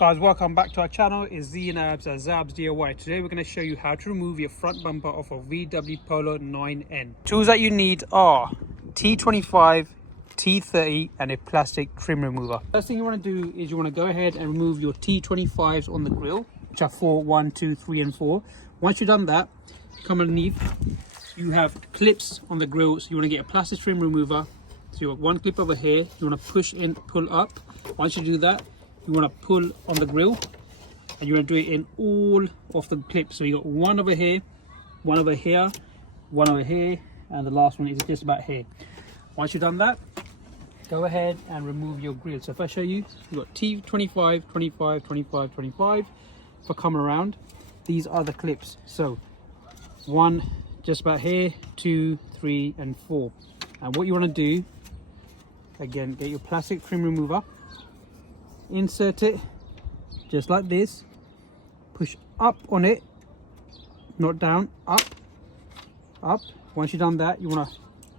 Guys, welcome back to our channel. It's Z and Abs at Zab's DIY. Today we're going to show you how to remove your front bumper off a VW Polo 9N. Tools that you need are T25, T30 and a plastic trim remover. First thing you want to do is you want to go ahead and remove your T25s on the grill, which are 4, 1, 2, 3 and 4. Once you've done that, come underneath. You have clips on the grill, so you want to get a plastic trim remover. So you have one clip over here, you want to push in, pull up. Once you do that, you want to pull on the grill and you want to do it in all of the clips. So you got one over here, one over here, one over here, and the last one is just about here. Once you've done that, go ahead and remove your grill. So if I show you, you've got T25, 25, 25, 25. If I come around, these are the clips. So one just about here, 2, 3 and 4. And what you want to do, again, get your plastic trim remover, insert it just like this, push up on it, not down, up, up. Once you've done that, you want to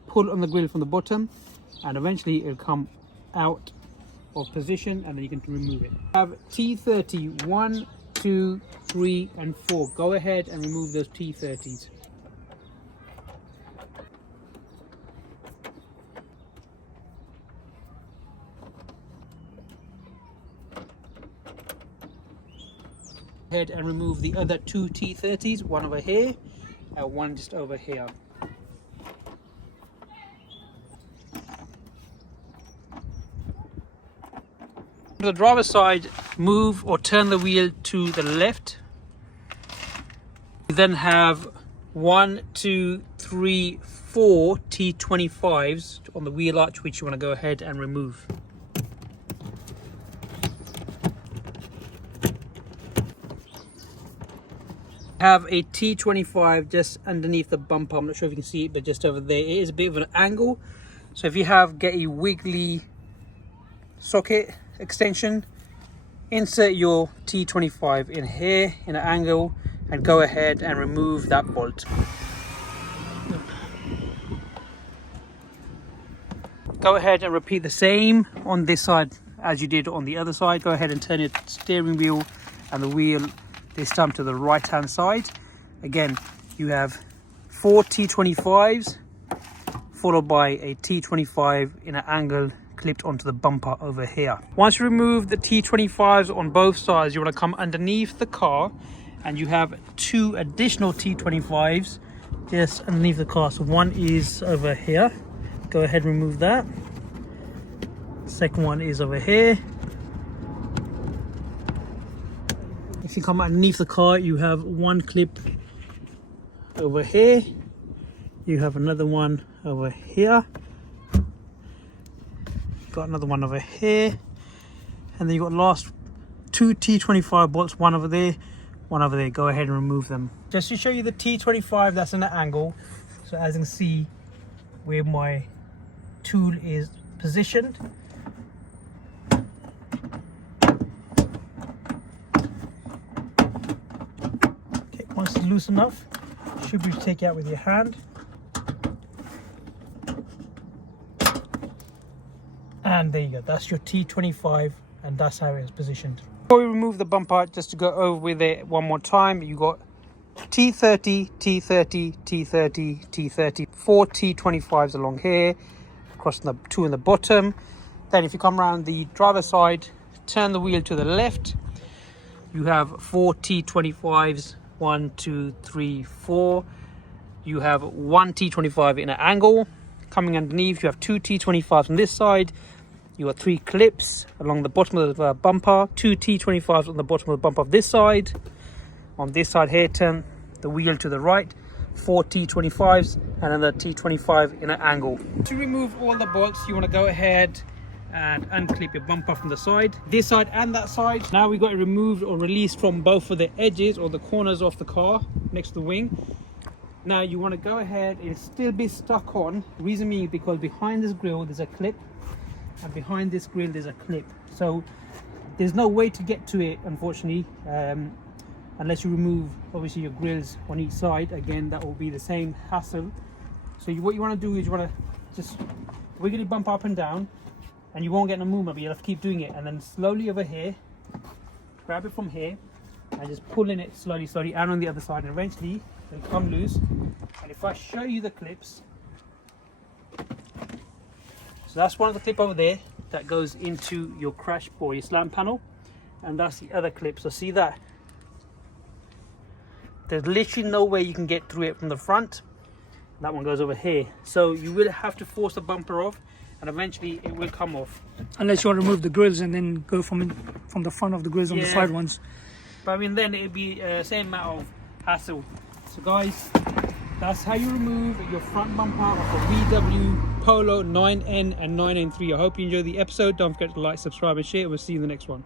pull on the grill from the bottom and eventually it'll come out of position and then you can remove it. Have T30 1, 2, 3 and 4. Go ahead and remove those T30s. Ahead and remove the other 2 T30s, one over here and one just over here. To the driver's side, move or turn the wheel to the left. You then have 1, 2, 3, 4 T25s on the wheel arch, which you want to go ahead and remove. Have a T25 just underneath the bumper. I'm not sure if you can see it, but just over there it is a bit of an angle. So if you get a wiggly socket extension, insert your T25 in here in an angle and go ahead and remove that bolt. Go ahead and repeat the same on this side as you did on the other side. Go ahead and turn your steering wheel and the wheel this time to the right hand side. Again, you have 4 T25s followed by a T25 in an angle clipped onto the bumper over here. Once you remove the T25s on both sides, you want to come underneath the car and you have 2 additional T25s just underneath the car. So one is over here. Go ahead and remove that. Second one is over here. If you come underneath the car, you have one clip over here. You have another one over here. Got another one over here. And then you got last 2 T25 bolts, one over there, one over there. Go ahead and remove them. Just to show you the T25 that's in an angle. So as you can see where my tool is positioned. Once it's loose enough, should be able to take it out with your hand. And there you go, that's your T25 and that's how it is positioned. Before we remove the bumper, just to go over with it one more time, you got T30, T30, T30, T30, 4 T25s along here, across the 2 in the bottom. Then if you come around the driver's side, turn the wheel to the left, you have 4 T25s, 1, 2, 3, 4. You have 1 T25 in an angle. Coming underneath, you have 2 T25s on this side. You got 3 clips along the bottom of the bumper, 2 T25s on the bottom of the bumper of this side. On this side here, turn the wheel to the right, 4 T25s and another T25 in an angle. To remove all the bolts, you want to go ahead and unclip your bumper from the side, this side and that side. Now we got it removed or released from both of the edges or the corners of the car next to the wing. Now you want to go ahead and still be stuck on. Reason being because behind this grill there's a clip and behind this grill there's a clip, so there's no way to get to it unfortunately, unless you remove obviously your grills on each side. Again, that will be the same hassle. So what you want to do is you want to just wiggle your bumper up and down and you won't get no movement, but you'll have to keep doing it. And then slowly over here, grab it from here and just pulling it slowly, and on the other side, and eventually it'll come loose. And if I show you the clips, so that's one of the clip over there that goes into your crash or your slam panel, and that's the other clip. So see that? There's literally no way you can get through it from the front. That one goes over here. So you will have to force the bumper off, and eventually it will come off. Unless you want to remove the grills and then go from the front of the grills on the side ones. But I mean, then it'd be same amount of hassle. So guys, that's how you remove your front bumper of a VW Polo 9N and 9N3. I hope you enjoyed the episode. Don't forget to like, subscribe and share. We'll see you in the next one.